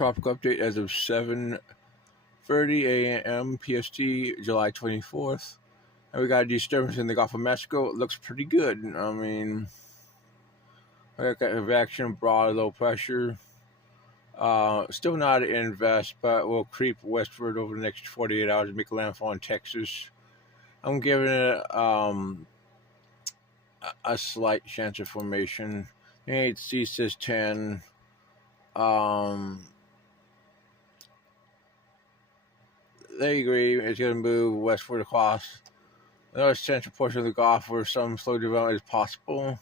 tropical update as of 7:30 a.m. PST July 24th. And we got a disturbance in the Gulf of Mexico. It looks pretty good. I mean, I got convection, broad, low pressure. Still not an invest, but will creep westward over the next 48 hours and make a landfall in Texas. I'm giving it a slight chance of formation. C says 10. They agree it's going to move westward across the central portion of the Gulf where some slow development is possible.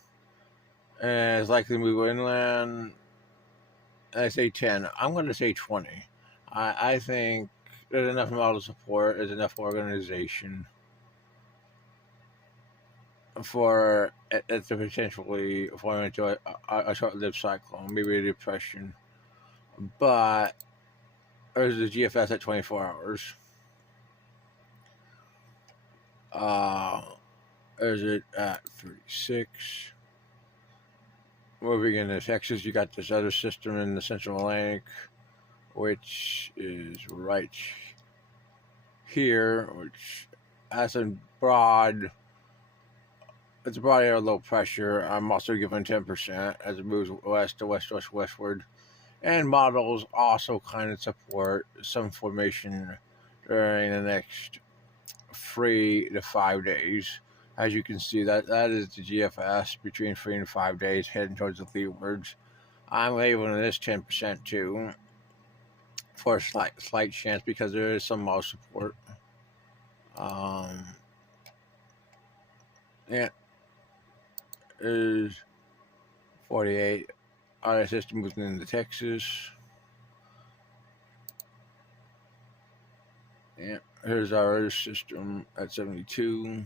And it's likely to move inland. I say 10. I'm going to say 20. I think there's enough model support, there's enough organization for it to potentially form into a short-lived cyclone, maybe a depression. But there's the GFS at 24 hours. There's it at 36. Moving into Texas, you got this other system in the Central Atlantic, which is right here, which has a broad. It's a broad area of low pressure. I'm also giving 10% as it moves west to westward. And models also kind of support some formation during the next 3 to 5 days. As you can see, that is the GFS between 3 and 5 days heading towards the leeward. I'm labeling this 10% too for a slight chance because there is some model support. Yeah, is 48. Our system moving into Texas. Yeah, here's our other system at 72.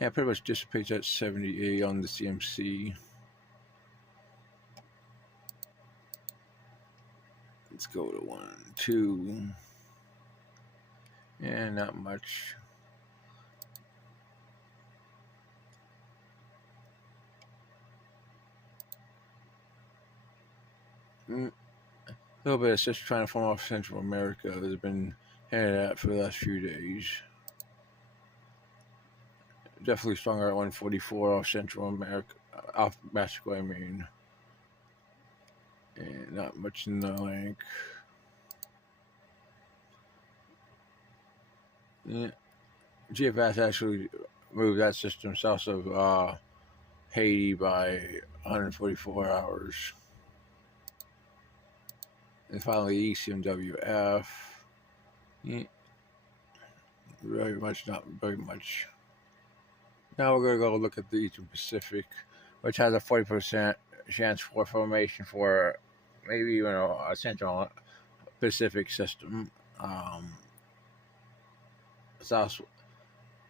Yeah, pretty much dissipates at 78 on the CMC. Let's go to 1, 2. Yeah, not much. A little bit of system trying to form off Central America has been headed at for the last few days. Definitely stronger at 144 off Central America, off Mexico, I mean. And not much in the link. Yeah. GFS actually moved that system south of Haiti by 144 hours. And finally, ECMWF. Yeah. Very much, not very much. Now we're going to go look at the Eastern Pacific, which has a 40% chance for formation for maybe even a Central Pacific system. South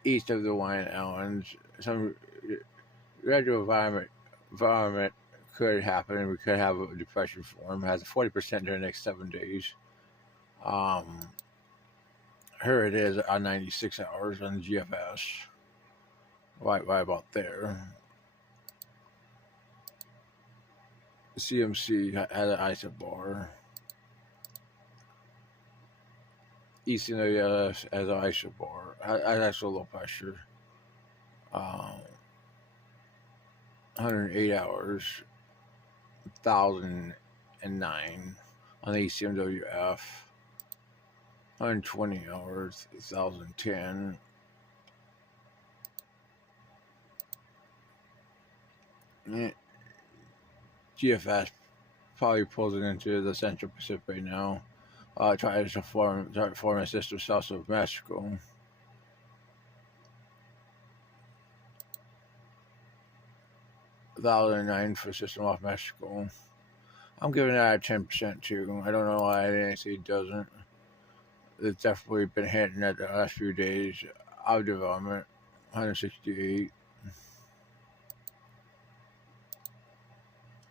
east of the Hawaiian Islands, some residual environment could happen, and we could have a depression form. It has a 40% during the next 7 days. Here it is on 96 hours on the GFS. Right about there. The CMC had an isobar. Eastern US as an isobar. That's a low pressure. 108 hours, 1,009 on the ECMWF. 120 hours, 1,010. Yeah. GFS probably pulls it into the Central Pacific now. Tries to form a system south of Mexico. $1,009 for system off Mexico. I'm giving that a 10% too. I don't know why the NAC doesn't. It's definitely been hitting at the last few days of development. 168.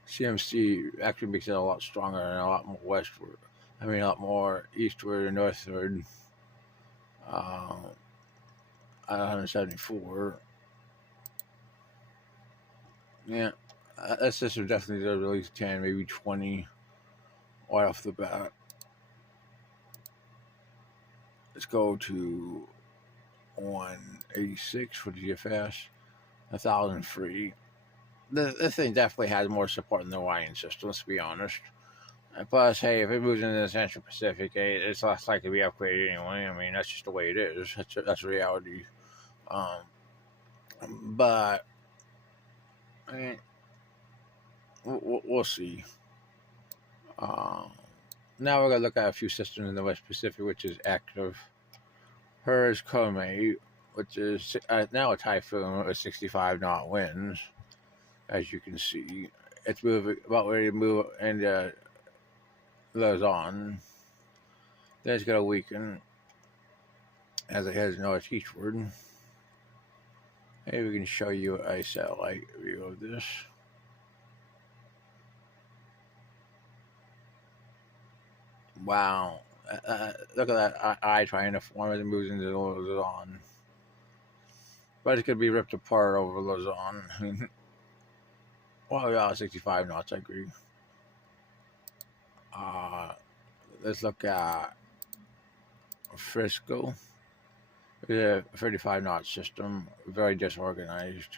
CMC actually makes it a lot stronger and a lot more westward. I mean, a lot more eastward and northward. At 174. Yeah, That system definitely does at least 10, maybe 20 right off the bat. Let's go to 186 for GFS, 1,000 free. This thing definitely has more support than the Hawaiian system, let's be honest. And plus, hey, if it moves into the Central Pacific, hey, it's less likely to be upgraded anyway. I mean, that's just the way it is. That's reality. Um, but I mean, we'll see. Um, Now we're gonna look at a few systems in the West Pacific, which is active. Hers Kome, which is now a typhoon with 65 knot winds, as you can see. It's moving about ready to move into Luzon. Then it's gonna weaken as it heads northeastward. Maybe we can show you a satellite view of this. Wow. Look at that eye trying to form as it moves into Luzon. But it's going to be ripped apart over Luzon. Well, yeah, 65 knots, I agree. Let's look at Frisco. It's a 35 knot system, very disorganized.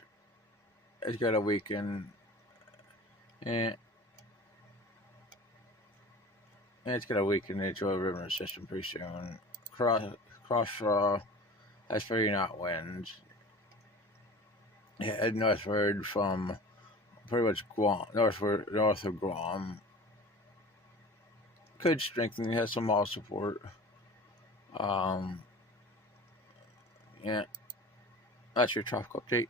It's going to weaken. And it's going to weaken into a river system pretty soon. Cross has 30 knot winds. Head northward from pretty much Guam, north of Guam. Could strengthen. It has some all support. Yeah, that's your tropical update.